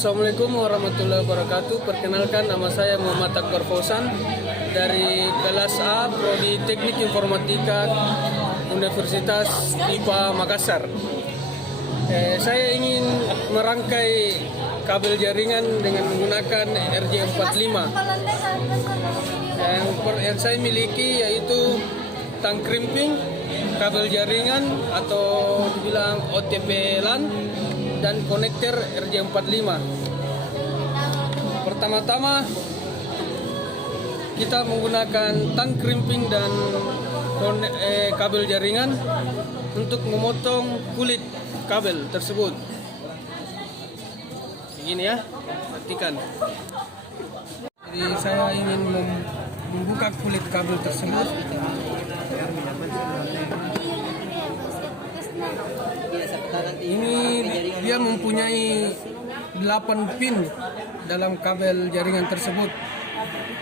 Assalamualaikum warahmatullahi wabarakatuh. Perkenalkan, nama saya Muhammad Akbar Fauzan dari kelas A Prodi Teknik Informatika Universitas IPA Makassar. Saya ingin merangkai kabel jaringan dengan menggunakan RJ45. Yang saya miliki yaitu tang crimping, kabel jaringan atau dibilang OTP LAN, dan konektor RJ45. Pertama-tama kita menggunakan tang crimping dan kabel jaringan untuk memotong kulit kabel tersebut. Begini ya, perhatikan. Jadi saya ingin membuka kulit kabel tersebut. Ini dia mempunyai 8 pin dalam kabel jaringan tersebut,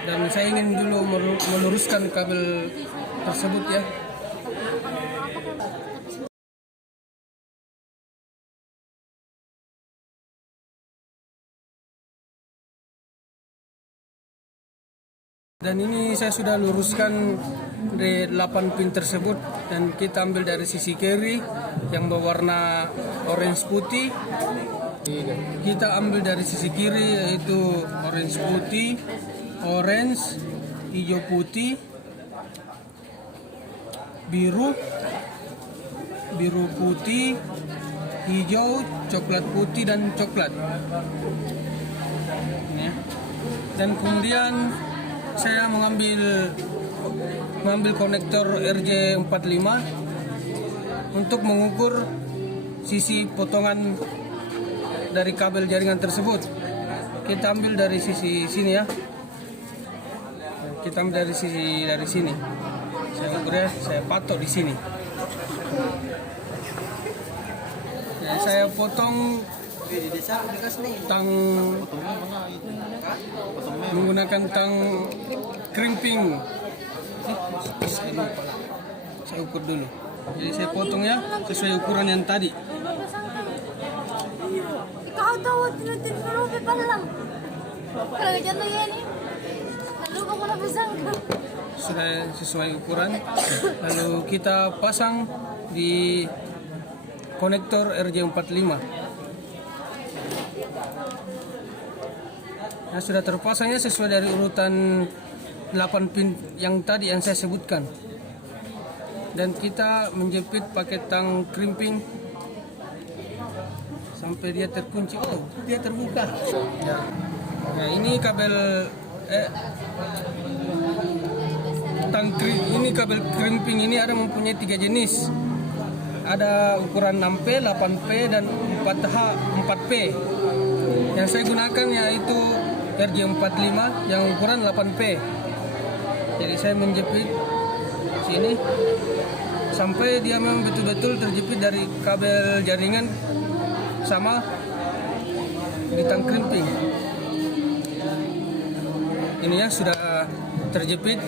dan saya ingin dulu meluruskan kabel tersebut ya. Dan ini saya sudah luruskan di 8 pin tersebut, dan kita ambil dari sisi kiri yang berwarna orange putih. Kita ambil dari sisi kiri yaitu orange putih, orange, hijau putih, biru, biru putih, hijau, coklat putih, dan coklat. Dan kemudian saya mengambil konektor RJ45 untuk mengukur sisi potongan dari kabel jaringan tersebut. Kita ambil dari sisi sini ya. Kita ambil dari sini. Saya ukur ya, saya patok di sini. Ya, saya potong tang menggunakan tang crimping. Saya ukur dulu. Jadi saya potong ya sesuai ukuran yang tadi. Kau tahu tinutin berupi palang. Kalau jatuh ya ini, lalu kau malah pasang. Sudah sesuai ukuran. Lalu kita pasang di konektor RJ45. Nah, sudah terpasangnya sesuai dari urutan 8 pin yang tadi yang saya sebutkan. Dan kita menjepit pakai tang crimping sampai dia terkunci. Oh, dia terbuka. Ya. Nah, ini kabel ini kabel crimping ini ada mempunyai 3 jenis. Ada ukuran 6P, 8P, dan 4P. Yang saya gunakan yaitu RJ45 yang ukuran 8P. Jadi saya menjepit sini sampai dia memang betul-betul terjepit dari kabel jaringan sama di tang crimping. Ini ya sudah terjepit.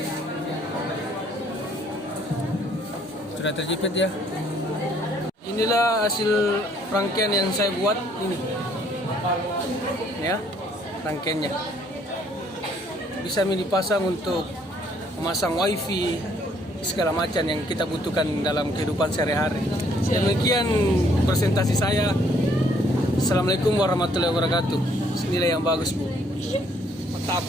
Sudah terjepit ya. Inilah hasil rangkaian yang saya buat ini. Ya, rangkaiannya bisa dipasang untuk memasang wifi segala macam yang kita butuhkan dalam kehidupan sehari-hari. Demikian presentasi saya. Assalamualaikum warahmatullahi wabarakatuh. Nilai yang bagus, Bu. Mantap.